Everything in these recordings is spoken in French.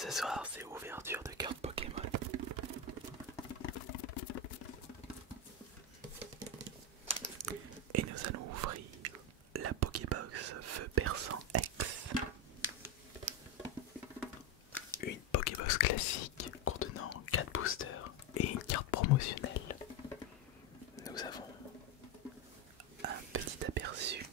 Ce soir, c'est ouverture de cartes Pokémon. Et nous allons ouvrir la Pokébox Feu Perçant X. Une Pokébox classique contenant 4 boosters et une carte promotionnelle. Nous avons un petit aperçu.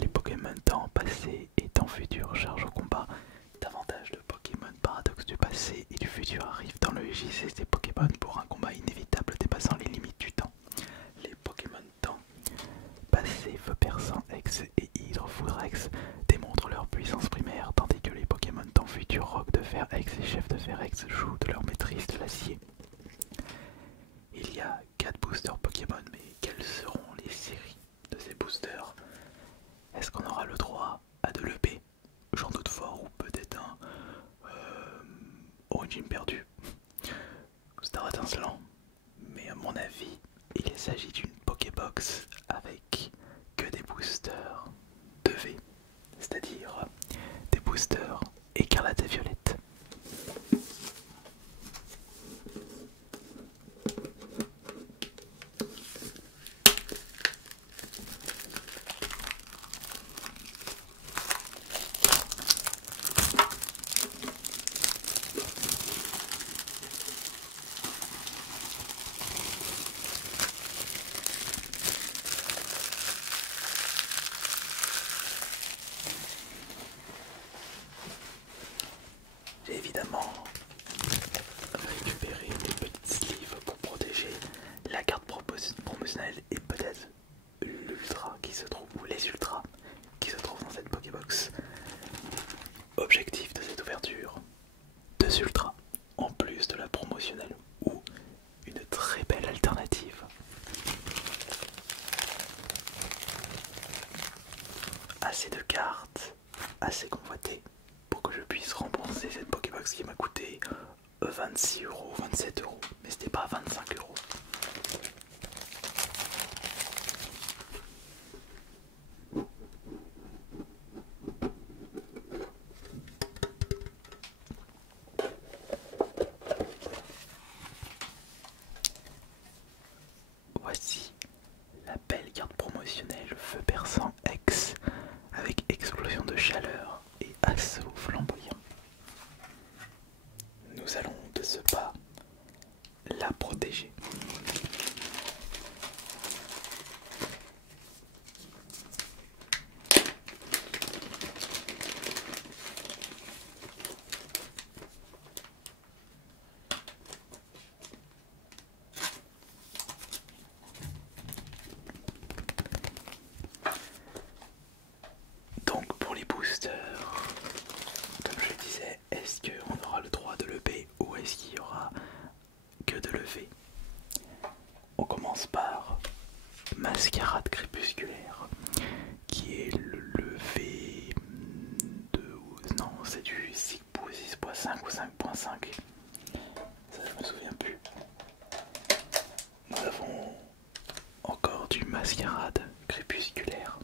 Les Pokémon temps passé et temps futur chargent au combat. Davantage de Pokémon paradoxes du passé et du futur arrivent dans le JCC des Pokémon pour un combat inévitable dépassant les limites du temps. Les Pokémon temps passé, Feu Perçant X et Hydre Foudre X démontrent leur puissance primaire, tandis que les Pokémon temps futur Roc de Fer X et Chef de Fer X jouent de leur maîtrise de l'acier. Il y a 4 boosters Pokémon, mais quelles seront les séries de ces boosters? Est-ce qu'on aura le droit à de l'EP? J'en doute fort, ou peut-être un Origine perdue, Star étincelant, mais à mon avis, il s'agit d'une Pokébox avec que des boosters 2V, c'est-à-dire des boosters écarlate et violette. J'ai évidemment récupéré les petites sleeves pour protéger la carte promotionnelle et peut-être l'ultra qui se trouve, ou les ultras qui se trouvent dans cette Pokébox. Objectif de cette ouverture, 2 ultras en plus de la promotionnelle ou une très belle alternative. Assez de cartes, assez convoitées pour que je puisse rembourser cette Pokébox qui m'a coûté 26 euros, 27 euros, mais c'était pas 25 euros. Voici la belle carte promotionnelle Feu Perçant X avec explosion de chaleur et assaut flamboyant. Nous allons de ce pas la protéger. Donc pour les boosters, comme je le disais, est-ce qu'on aura le droit de l'EP ou est-ce qu'il y aura que de l'EV? On commence par Mascarade Crépusculaire, qui est le V2, non c'est du 6.5 ou 5.5, ça je me souviens plus. Nous avons encore du Mascarade Crépusculaire.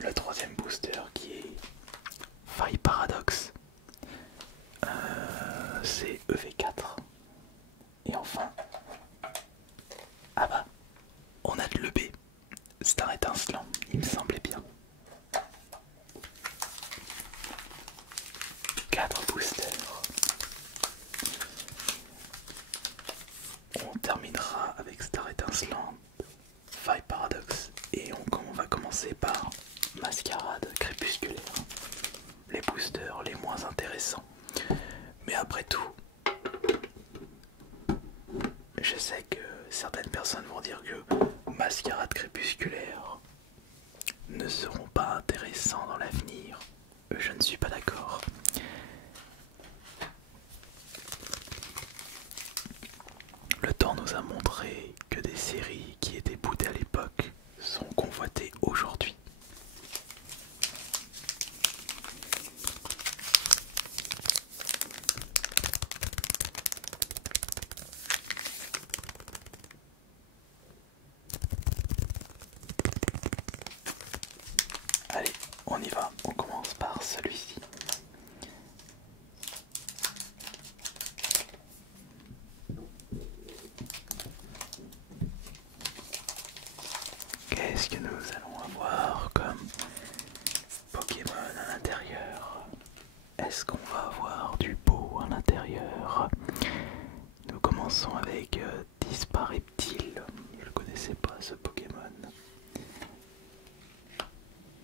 Le troisième booster qui est Faille Paradoxe, c'est EV4. Et enfin, ah bah, on a de l'EB, Star étincelant, il me semblait bien. 4 boosters. On terminera avec Star étincelant, Faille Paradoxe et on va commencer par Mascarade Crépusculaire. Les boosters les moins intéressants. Mais après tout, je sais que certaines personnes vont dire que Mascarade Crépusculaire ne seront pas intéressants dans l'avenir. Je ne suis pas d'accord. Le temps nous a montré que des séries qui étaient bootées à l'époque sont convoitées aujourd'hui. celui-ci. Qu'est-ce que nous allons avoir comme Pokémon à l'intérieur? Est-ce qu'on va avoir du beau à l'intérieur? Nous commençons avec Dispareptile. Je ne connaissais pas ce Pokémon.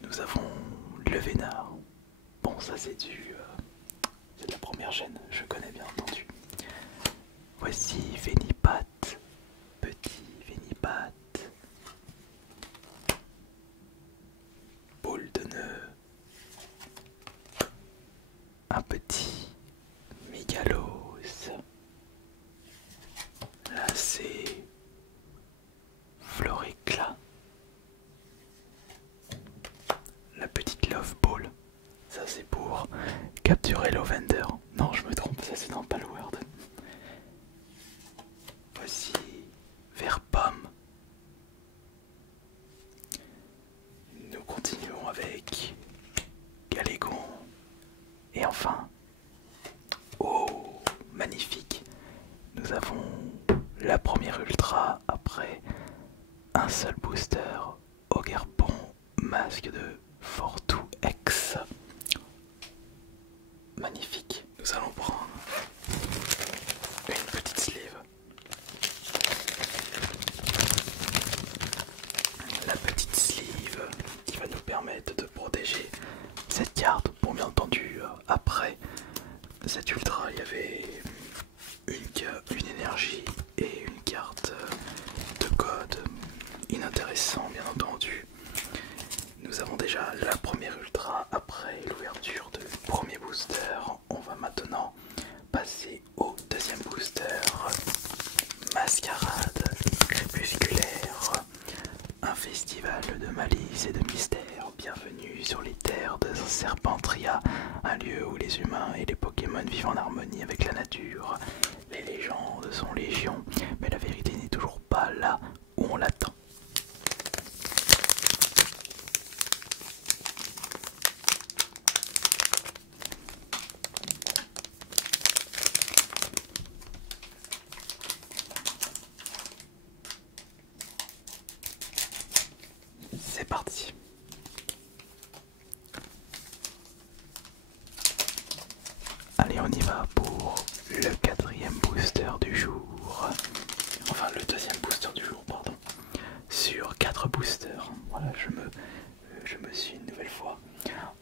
Nous avons le Vénard. Bon, ça c'est c'est de la première gêne, je connais bien entendu. Voici Vénipat, petit Vénipat. Boule de nœud. Un petit Mégalos. Là c'est Floricla. La petite Love Ball. Ça c'est pour capturer Lovender. Non, je me trompe, ça c'est dans Palworld. Voici Vert Pomme. Nous continuons avec Galégon. Et enfin, oh, magnifique. Nous avons la première ultra après un seul booster. Ogerpon, masque de Fortu X. Magnifique. Nous allons prendre une petite sleeve. La petite sleeve qui va nous permettre de protéger cette carte. Bon, bien entendu, après cette ultra, il y avait une énergie et une carte de code inintéressant, bien entendu. Nous avons déjà la première ultra après l'ouverture du premier booster. On va maintenant passer au deuxième booster. Mascarade crépusculaire. Un festival de malice et de mystère. Bienvenue sur les terres de Serpentria, un lieu où les humains et les Pokémon vivent en harmonie avec la nature. Les légendes sont légion, mais la vérité n'est toujours pas là où on l'attend. C'est parti. Allez, on y va pour le quatrième booster du jour. Enfin, le deuxième booster du jour, pardon. Sur 4 boosters. Voilà, je me suis une nouvelle fois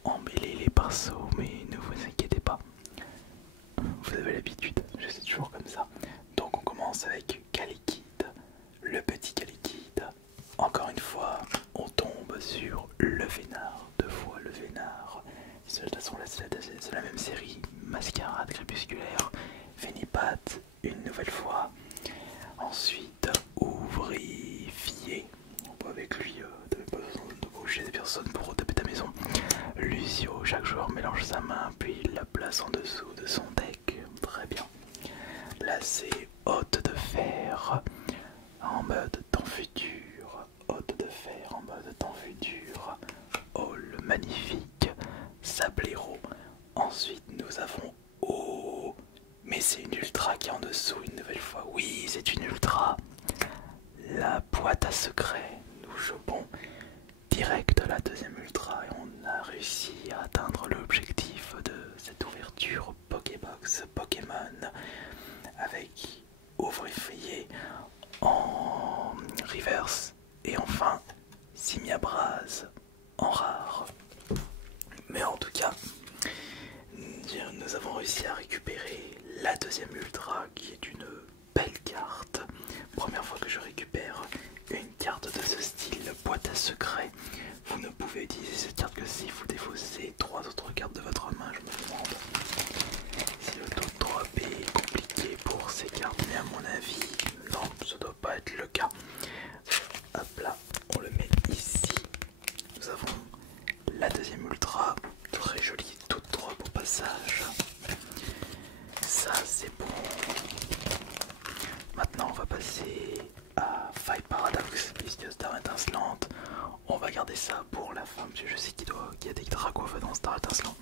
emmêlé les pinceaux, mais ne vous inquiétez pas. Vous avez l'habitude, je suis toujours comme ça. Donc on commence avec Calicide, le petit Calicide. Encore une fois, on tombe sur le Vénard, 2 fois le Vénard. De toute façon, c'est la même série. Mascarade crépusculaire, Vénipat, une nouvelle fois. Ensuite, Ouvrifié. On peut avec lui, t'avais pas besoin de bouger des personnes pour taper ta maison. Lucio, chaque joueur mélange sa main, puis il la place en dessous de son deck. Très bien. Là, c'est Hôte de Fer en mode temps futur. Hôte de Fer en mode temps futur. Hall magnifique. Sablero. Ensuite, nous avons Oh, mais c'est une ultra qui est en dessous une nouvelle fois. Oui, c'est une ultra. La boîte à secret. Nous chopons direct la deuxième ultra et on a réussi à atteindre l'objectif de cette ouverture Pokébox Pokémon avec Ouvrifié en reverse et enfin Simiabras en rare. Mais en tout cas, nous avons réussi à récupérer la deuxième ultra qui est une belle carte. Première fois que je récupère une carte de ce style, boîte à secret. Vous ne pouvez utiliser cette carte que si vous défaussez 3 autres cartes de votre main. Je me demande si le taux de drop est compliqué pour ces cartes, mais à mon avis, non, ça doit pas être le cas. Hop là, on le met ici. Nous avons la deuxième ultra, très jolie, toute drop au passage. Ça c'est bon. Maintenant on va passer à Five Paradox, puisque Star Étincelante, on va garder ça pour la fin, parce que je sais qu'il y a des Dracoves dans Star Étincelant.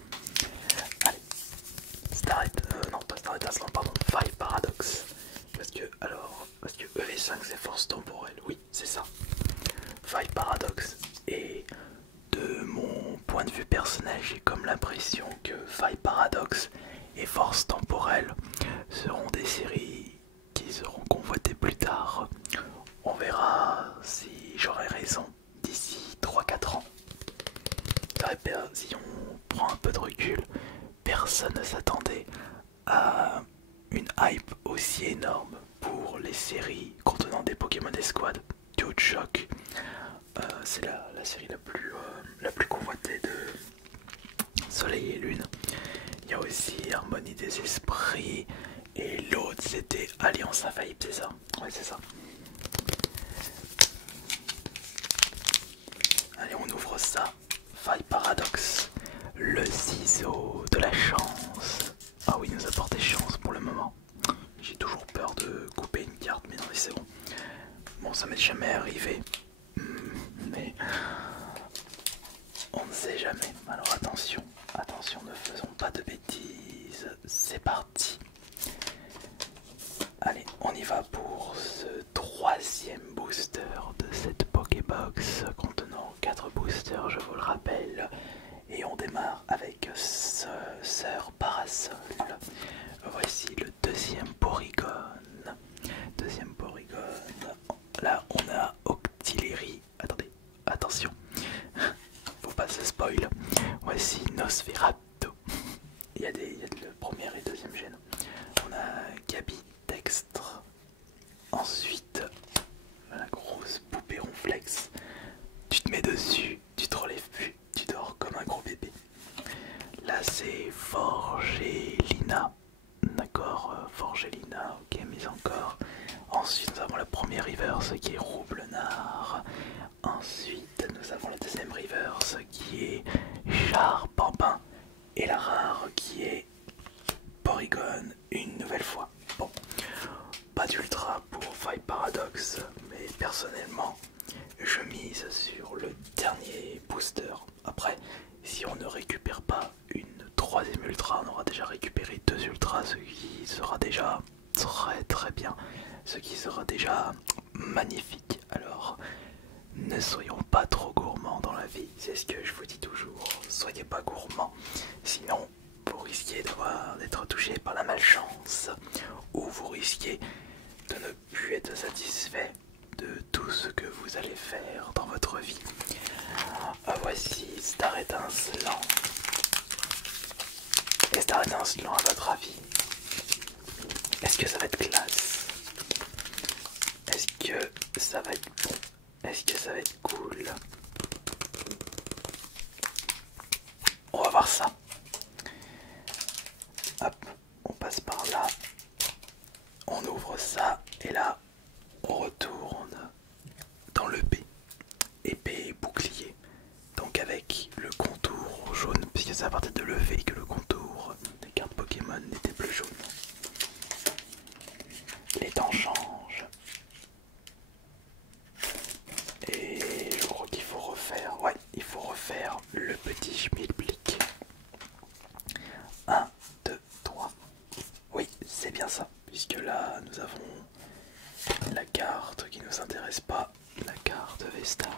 étant étincelant, pardon, Faille Paradoxe. Parce que EV5 c'est force temporelle, oui, c'est ça. Faille Paradoxe. Et de mon point de vue personnel, j'ai comme l'impression que Faille Paradoxe et Force Temporelle seront des séries qui seront convoitées plus tard. On verra si j'aurai raison d'ici 3-4 ans. Si on prend un peu de recul, personne ne s'attendait à une hype aussi énorme pour les séries contenant des Pokémon Escouade. Du haut de choc, c'est la série la plus convoitée de Soleil et Lune. Il y a aussi Harmonie des Esprits et l'autre c'était Alliance Infaillible, c'est ça? Ouais, c'est ça. Allez, on ouvre ça. Faille Paradoxe, le ciseau de la chance. Ah oui, il nous apporte des chances pour le moment. J'ai toujours peur de couper une carte, mais non, mais c'est bon. Bon, ça m'est jamais arrivé. Mais on ne sait jamais. Alors attention, attention, ne faisons pas de bêtises. C'est parti. Allez, on y va pour ce troisième booster de cette Pokébox contenant 4 boosters, je vous le rappelle. Et on démarre avec Sœur Parasol. Voici le deuxième Porygon. Deuxième Porygon. Là, on a Octillery. Attendez, attention. Faut pas se spoil. Voici Nosferatu. Il y a le premier et deuxième gène. On a Gabi Dextre. Ensuite, la grosse poupée ronflex. Tu te mets dessus, tu te relèves plus, tu dors comme un gros bébé. Là c'est Forgelina. D'accord, Forgelina, ok, mais encore. Ensuite nous avons la première reverse qui est Roublenard. Ensuite nous avons la deuxième reverse qui est Charpampin. Et la rare qui est Porygon une nouvelle fois. Bon, pas d'ultra pour Faille Paradoxe, mais personnellement je mise sur le dernier booster. Après, si on ne récupère pas une troisième ultra, on aura déjà récupéré 2 ultras, ce qui sera déjà très bien, ce qui sera déjà magnifique. Alors ne soyons pas trop gourmands dans la vie, c'est ce que je vous dis toujours, soyez pas gourmands, sinon vous risquez d'être touché par la malchance, ou vous risquez de ne plus être satisfait de tout ce que vous allez faire dans votre vie. Voici Star Étincelant. Et Star Étincelant, à votre avis, est-ce que ça va être classe? Est-ce que ça va être bon? Est-ce que ça va être cool? On va voir ça. Hop, on passe par là. On ouvre ça et là on retourne dans l'épée. Épée et bouclier. Donc avec le contour jaune, puisque c'est à partir de l'EV que le contour des cartes Pokémon n'était plus jaune. Les temps changent. Et je crois qu'il faut refaire. Ouais, il faut refaire le petit schmilblick. 1, 2, 3. Oui, c'est bien ça. Puisque là, nous avons la carte qui ne nous intéresse pas, la carte Vestar.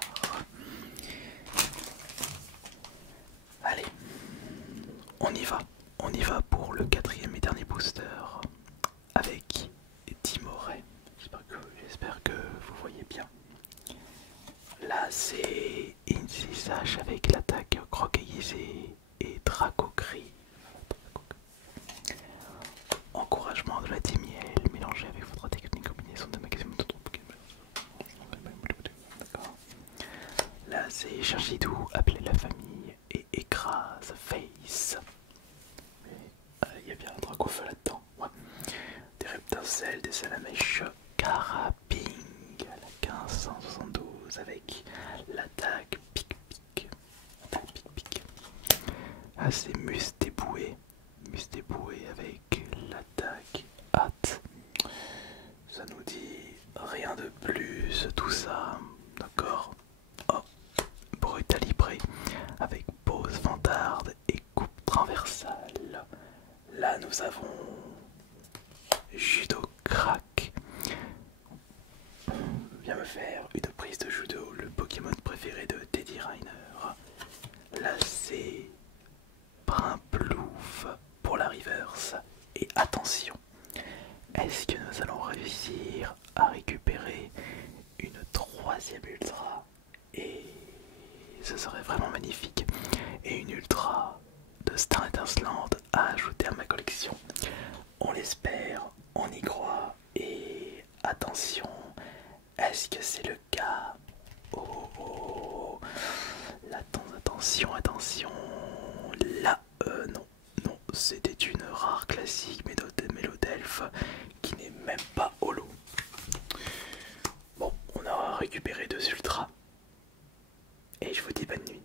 Allez, on y va pour le quatrième et dernier booster avec Timoret. J'espère que vous voyez bien. Là c'est Incisache avec l'attaque Croc-Aiguisé et Dracocri. Encouragement de la Timiel mélangé avec votre technique combinaison de maximum de Pokémon. D'accord. Là c'est Cherchidou, appelez la famille et écrase Face. Il y a bien un Dracofeu là-dedans. Ouais. Des Reptincelles, des Salamèches, Caraping à la 1572 avec l'attaque Pic-Pic. Attaque Pic-Pic. Ah, c'est Mustéboué. Mustéboué avec l'attaque Hâte. Ça nous dit rien de plus, tout ça. D'accord. Oh, Brutalibré avec pose vantarde et coupe transversale. Là nous avons Judo Crack. Viens me faire une prise de judo, le Pokémon préféré de Teddy Riner. Là c'est Primplouf pour la reverse. Et attention, est-ce que nous allons réussir à récupérer une troisième ultra? Et ce serait vraiment magnifique. Et une ultra de Star Étincelante à ajouter à ma collection. On l'espère, on y croit. Et attention, est-ce que c'est le cas? Oh, oh. Attention, attention. Là, non, non, c'était une rare classique Mélodelph qui n'est même pas holo. Bon, on aura récupéré deux ultras. Et je vous dis bonne nuit.